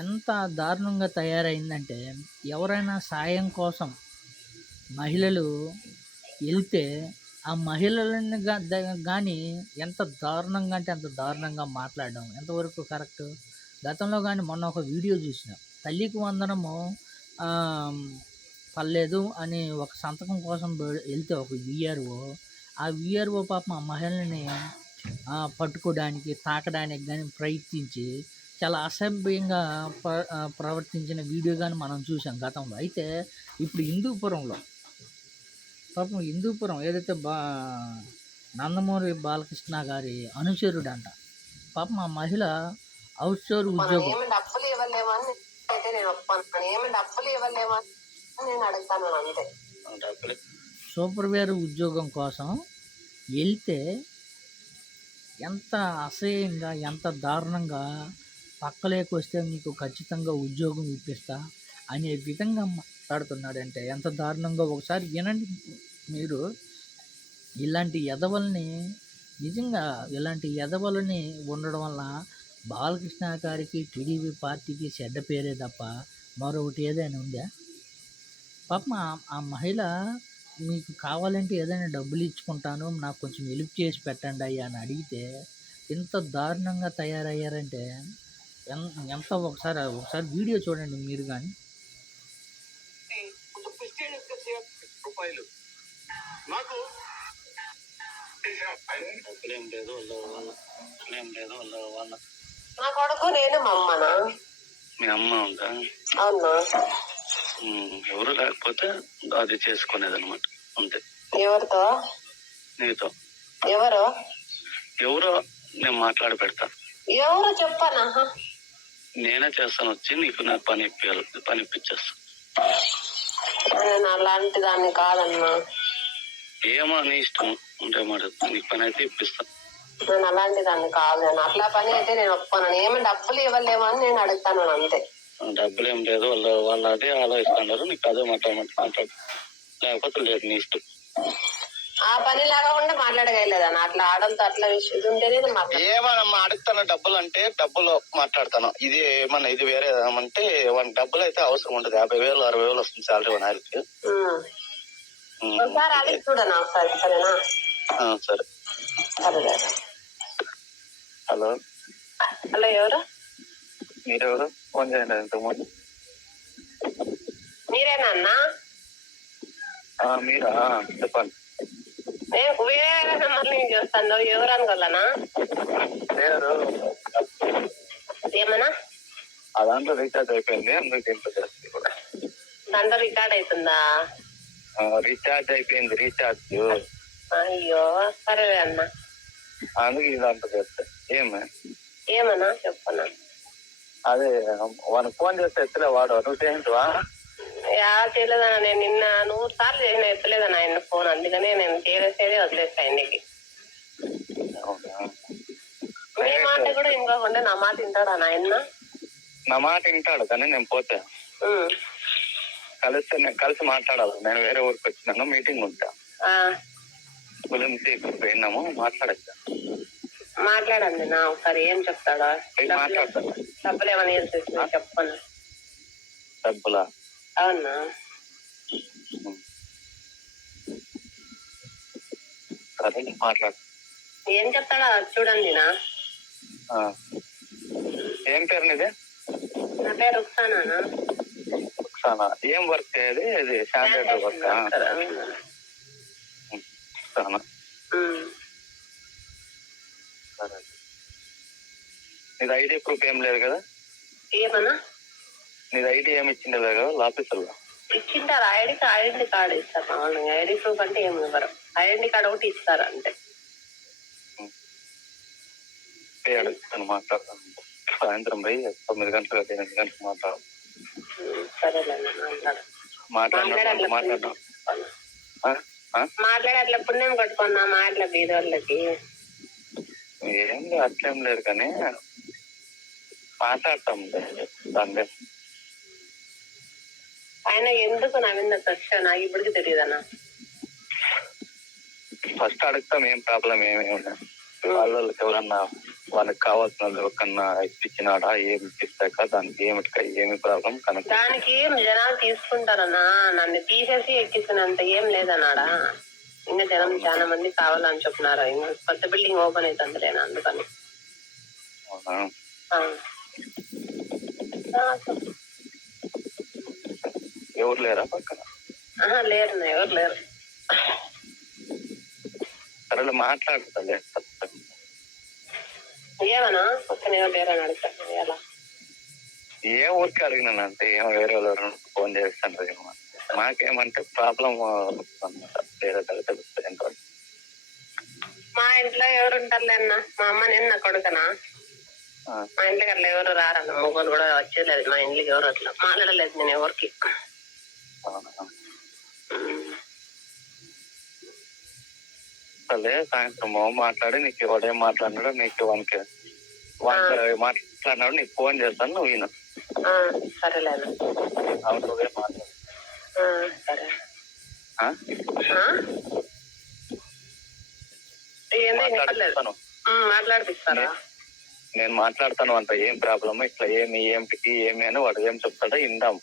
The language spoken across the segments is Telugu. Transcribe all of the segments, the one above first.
ఎంత దారుణంగా తయారైందంటే ఎవరైనా సాయం కోసం మహిళలు వెళ్తే ఆ మహిళలను కానీ ఎంత దారుణంగా అంటే అంత దారుణంగా మాట్లాడడం. ఎంతవరకు కరెక్ట్? గతంలో కానీ మొన్న ఒక వీడియో చూసిన. తల్లికి వందనము పర్లేదు అని ఒక సంతకం కోసం వెళ్తే ఒక విఆర్ఓ ఆ విఆర్ఓ పాపం ఆ మహిళని పట్టుకోవడానికి తాకడానికి కానీ ప్రయత్నించి చాలా అసభ్యంగా ప్ర- ప్రవర్తించిన వీడియో కానీ మనం చూసాం గతంలో. అయితే ఇప్పుడు హిందూపురంలో పాపం హిందూపురం ఏదైతే బా నందమూరి బాలకృష్ణ గారి అనుచరుడంట పాపం ఆ మహిళ అవుట్సోర్ ఉద్యోగం. ఏమి డబ్బులు ఇవ్వలేమని అయితే నేను ఒప్పుకున్నాను ఏమి డబ్బులు ఇవ్వలేమని నేను అడుగుతాను అంతే. డబ్బులు. సూపర్వేర్ ఉద్యోగం కోసం వెళ్తే ఎంత అసహ్యంగా ఎంత దారుణంగా పక్కలేకి వస్తే మీకు ఖచ్చితంగా ఉద్యోగం ఇప్పిస్తా అనే విధంగా మాట్లాడుతున్నాడంటే ఎంత దారుణంగా ఒకసారి వినండి మీరు. ఇలాంటి ఎదవల్ని నిజంగా ఇలాంటి ఎదవలని ఉండడం వల్ల బాలకృష్ణ గారికి టీడీపీ పార్టీకి చెడ్డ పేరే తప్ప మరొకటి ఏదైనా ఉందా? పాపం ఆ- మహిళ మీకు కావాలంటే ఏదైనా డబ్బులు ఇచ్చుకుంటాను నాకు కొంచెం హెల్ప్ చేసి పెట్టండి అయ్యా అని అడిగితే ఇంత దారుణంగా తయారయ్యారంటే ఎంత ఒకసారి ఒకసారి వీడియో చూడండి మీరు కానీ నాకు నా కొడుకు నేను మా అమ్మనా మీ అమ్మ ఉందా? అవునా? ఉమ్, ఎవరు లేకపోతే అది చేసుకునేది అనమాట అంతే. ఎవరితో? నీతో. ఎవరు? ఎవరో నేను మాట్లాడి పెడతా. ఎవరు చెప్పానా? నేనే చేస్తాను వచ్చి నీకు నాకు పని ఇప్పించాలి పని ఇప్పించేస్తా. నేను అలాంటి దాన్ని కాదన్నా. ఏమో నీ ఇష్టం ఉంటే మరి నీకు పని అయితే ఇప్పిస్తా. నేను అలాంటి దాన్ని కాదు నేను అట్లా పని అయితే నేను ఒప్పుకున్నాను ఏమి డబ్బులు ఇవ్వలేమని నేను అడుగుతాను అంతే. డబ్బులు ఏం లేదు వాళ్ళు వాళ్ళు అదే ఆలోచిస్తున్నారు నీకు అదే మాట్లాడమంటే మాట్లాడు. లేకపోతే లేదు నీ ఇష్టం. ఆ పని లాగా ఉండి మాట్లాడగలేదన్న అట్లా ఆడంతో అట్లా విషయం ఉంటేనే ఏమన్నా అడుగుతాను డబ్బులు అంటే డబ్బులు మాట్లాడతాను. ఇది ఏమన్నా ఇది వేరే ఏమంటే వాడి డబ్బులు అయితే అవసరం ఉండదు. యాభై వేలు అరవై వేలు వస్తుంది శాలరీ వన్ ఆయనకి. ఉమ్. ఒకసారి అడిగి చూడనా ఒకసారి సరేనా? సరే. హలో. హలో ఎవరు? మీరెవరు? ఫోన్ చేయండి ఇంతకుముందు. మీరేనా మీరా? చెప్పండి. వేరే నెంబర్ నుంచి చూస్తాను ఎవరు అనుకోవాలనా లేరు ఏమన్నా? ఆ దాంట్లో రీఛార్జ్ అయిపోయింది అందుకు దీంట్లో చేస్తుంది కూడా. దాంట్లో రికార్డ్ అవుతుందా రీఛార్జ్ అయిపోయింది రీఛార్జ్. అయ్యో సరే అన్న. అందుకు ఈ దాంట్లో చేస్తా. ఏమే? ఏమన్నా? చెప్పన్నా అదే వానికి ఫోన్ చేస్తే ఎత్తలే వాడు. నువ్వు చేయించువా? యా చేయలేదన్నా నేను నిన్న నూరు సార్లు చేసిన ఎత్తలేదన్నా ఆయన ఫోన్. అందుకనే నేను చేసేసేది వదిలేస్తా ఆయనకి. మీ మాట కూడా ఇంకోకుండా నా మాట వింటాడా నాయన నా మాట వింటాడు కానీ నేను పోతే. కలిసి నేను కలిసి మాట్లాడాలి. నేను వేరే ఊరికి వచ్చినాను మీటింగ్ ఉంటా. గురించి పోయినాము మాట్లాడచ్చా? మాట్లాడండి నా ఒకసారి ఏం చెప్తాడా. డబ్బులు ఏమైనా చెప్పను? డబ్బులా? అవునా? సరే మాట్లాడు ఏం చెప్తాడా చూడండి నా. ఏం పేరు నీది? నా పేరు రుక్సానా రుక్సానా ఏం వర్క్ చేయది ఇది శానిటరీ వర్క్? రుక్సానా సరే. నీది ఐడి ప్రూఫ్ ఏం లేదు కదా? ఏమన్నా? నీది ఐడి ఏమి ఇచ్చిండే లేదు కదా ఆఫీసులో ఇచ్చింటారు. ఐడి ఐడెంటి కార్డు ఇస్తారు మామూలుగా. ఐడి ప్రూఫ్ అంటే ఏమి ఇవ్వరు. ఐడెంటి కార్డు ఒకటి ఇస్తారు పోయి అడుగుతాను మాట్లాడతాను. సాయంత్రం పోయి తొమ్మిది గంటలకు ఎనిమిది గంటలకు మాట్లాడు. ఉమ్, సరేలేండి మాట్లాడు. అట్లా పుణ్యం కట్టుకున్నా మాట్లా బీదోళ్ళకి. ఏం అట్లేం లేదు కానీ మాట్లాడతాం. దాన్ని ఆయన ఎందుకు నా మీద కక్ష? నాకు ఇప్పటికి తెలియదన్నా ఫస్ట్ అడుగుతాం ఏం ప్రాబ్లం ఏమేమి ఉన్నాయి వాళ్ళకి ఎవరన్నా వాళ్ళకి కావాల్సిన కన్నా ఇప్పించినాడా ఏమి ఇప్పిస్తాక దానికి ఏమిటిక ఏమి ప్రాబ్లం కనుక దానికి ఏం జనాలు తీసుకుంటారన్నా? నన్ను తీసేసి ఎక్కిస్తున్నంత ఏం లేదన్నాడా? ఇంకా జనం చాలా మంది కావాలని చెప్తున్నారు ఇంకా కొత్త బిల్డింగ్ ఓపెన్ అవుతుందిలేనా అందుకని. ఎవరు లేరా పక్కన? లేరు ఎవరు లేరు. సరే మాట్లాడతాలే ఏమన్నా? పక్కన ఎవరు లేరని అడుగుతాను ఎలా? ఏ ఊరికి అడిగినానంటే ఏమో వేరే వాళ్ళు ఫోన్ చేస్తాను ఏమో. మాకేమంటే ప్రాబ్లం వేరే ఎంతవరకు మా ఇంట్లో ఎవరు ఉంటారులే అన్న మా అమ్మ నేను నా కొడుకనా? మా ఇంట్లోకి అట్లా ఎవరు రారన్న మొగలు కూడా వచ్చేలేదు మా ఇంట్లోకి ఎవరు అట్లా మాట్లాడలేదు నేను ఎవరికి. సరే సాయంత్రం మాట్లాడి నీకు ఎవడేం మాట్లాడినాడో నీకు వానికి వానికి మాట్లాడినాడు నీకు ఫోన్ చేస్తాను నువ్వు విను. అవును నువ్వే మాట్లాడు. సరే. మాట్లాడిస్తాను నేను మాట్లాడతాను అంత ఏం ప్రాబ్లమ్ ఇట్లా ఏమి ఏమిటికి ఏమి అని వాడు ఏం చెప్తాడో ఇందాం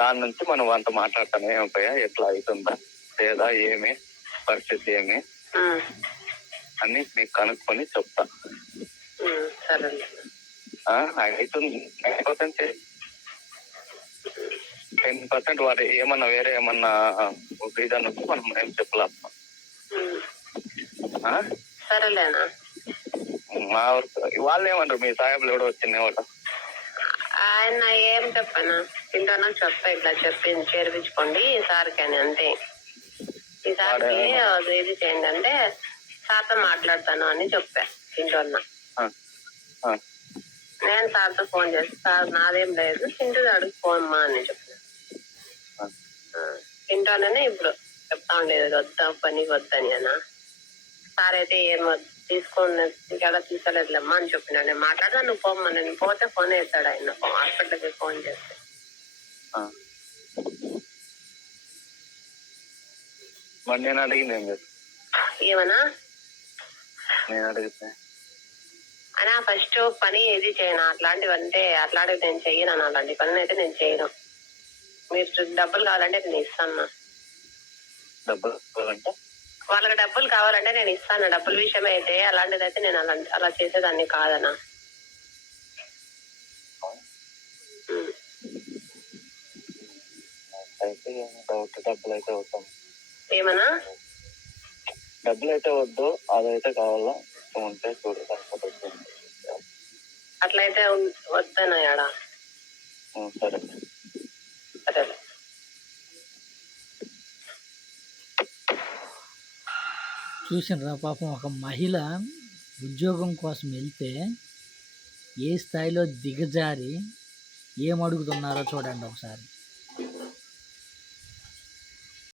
దాని నుంచి మనం అంత మాట్లాడతాను ఏమైపోయా ఎట్లా అవుతుందా లేదా ఏమి? పరిస్థితి ఏమి? అని నీకు కనుక్కొని చెప్తా. అవుతుంది టెన్ పర్సెంట్ టెన్ పర్సెంట్ వాడు ఏమన్నా వేరే ఏమన్నా ఉంటే మనం ఏం చెప్పలేం. ఉమ్, ఆ? సరేలేనా మా వాళ్ళు ఏమన్నారు మీ సాహెబ్లు ఎవడో వచ్చింది ఎవడో? ఆయన ఏం చెప్పాను? ఇంటర్నా చెప్తా ఇట్లా చెప్పి చేర్పించుకోండి సార్కి అని అంతే. ఈ సార్కి అది. ఇది చేయండి అంటే సార్తో మాట్లాడతాను అని చెప్పా ఆ, నేను సార్తో ఫోన్ చేసి సార్ నాదేం లేదు చింటూ అడుగు ఫోన్ మా అని చెప్పాను. ఇంటర్నే ఇప్పుడు చెప్తా ఉండేది వద్దా పనికి వద్దని అన్న. సార్ అయితే ఏం తీసుకొని ఇక్కడ తీసుకోలేదులేమ్మా అని చెప్పినా నేను మాట్లాడదా నువ్వు పోమ్మా నేను పోతే ఫోన్ వేస్తాడు ఆయన హాస్పిటల్కి ఫోన్ చేస్తే. మరి నేను అడిగింది ఏం లేదు ఏమన్నా? నేను అడిగితే. అన్నా ఫస్ట్ పని ఏది చేయను? అట్లాంటివి అంటే అట్లాంటివి నేను చెయ్యను అన్న. అలాంటి పనులు అయితే నేను చేయను మీరు డబ్బులు కావాలంటే నేను ఇస్తాను డబ్బులు కావాలంటే? వాళ్ళకి డబ్బులు కావాలంటే నేను ఇస్తాను డబ్బుల విషయం అయితే అలాంటిది అయితే నేను అలా అలా చేసేదాన్ని కాదన్నా. అయితే డౌట్ డబ్బులు అయితే వద్దాం. ఏమన్నా? డబ్బులు అయితే వద్దు అదైతే కావాలా? ఉంటే చూడు సరిపోతుంది అట్లయితే ఉం, సరే. సరే. చూసినరా పాపం ఒక మహిళ ఉద్యోగం కోసం వెళ్తే ఏ స్థాయిలో దిగజారి ఏం అడుగుతున్నారో చూడండి ఒకసారి.